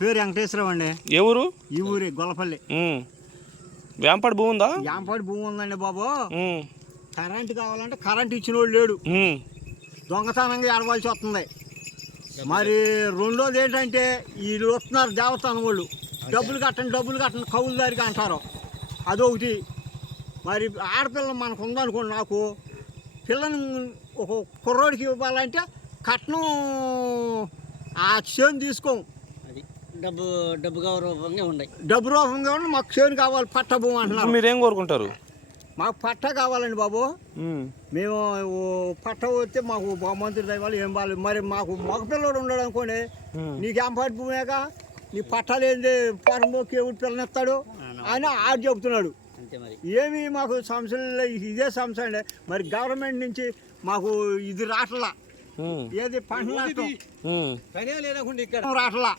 పేరు వెంకటేశ్వరరావు అండి. ఏ ఊరు? ఈ ఊరే గొల్లపల్లి. వేంపాడు భూమి ఉందా? వేంపాడు భూమి ఉందండి బాబు. కరెంట్ కావాలంటే కరెంట్ ఇచ్చిన వాడు లేడు, దొంగతనంగా ఏడవలసి వస్తుంది. మరి రెండోది ఏంటంటే వీళ్ళు వస్తున్నారు దేవస్థానం వాళ్ళు, డబ్బులు కట్టండి కౌలుదారికి అంటారు. అదొకటి. మరి ఆడపిల్ల మనకు ఉందనుకోండి, నాకు పిల్లని ఒక కుర్రోడికి ఇవ్వాలంటే కట్నం ఆ చేను తీసుకోం, డబ్బు రూపంగా ఉన్నాయి. డబ్బు రూపంగా ఉండి మాకు చేను కావాలి, పట్ట భూమి అంటున్నారు. మీరేం కోరుకుంటారు? మాకు పట్ట కావాలండి బాబు. మేము పట్ట వస్తే మాకు మంత్రి దైవాలు ఏం బాగాలేదు. మరి మాకు మగపిల్లడు ఉన్నాడు అనుకోండి, నీకేం పాటి భూమేగా, నీ పట్టాలు ఏంది పొరంబోకి ఎవరు పిల్లనిస్తాడు అని ఆడు చెబుతున్నాడు. ఏమి మాకు సమస్యలు ఇదే సమస్య అండి. మరి గవర్నమెంట్ నుంచి మాకు ఇది రాట్లా, ఏది పంట నష్టం రాట్లా.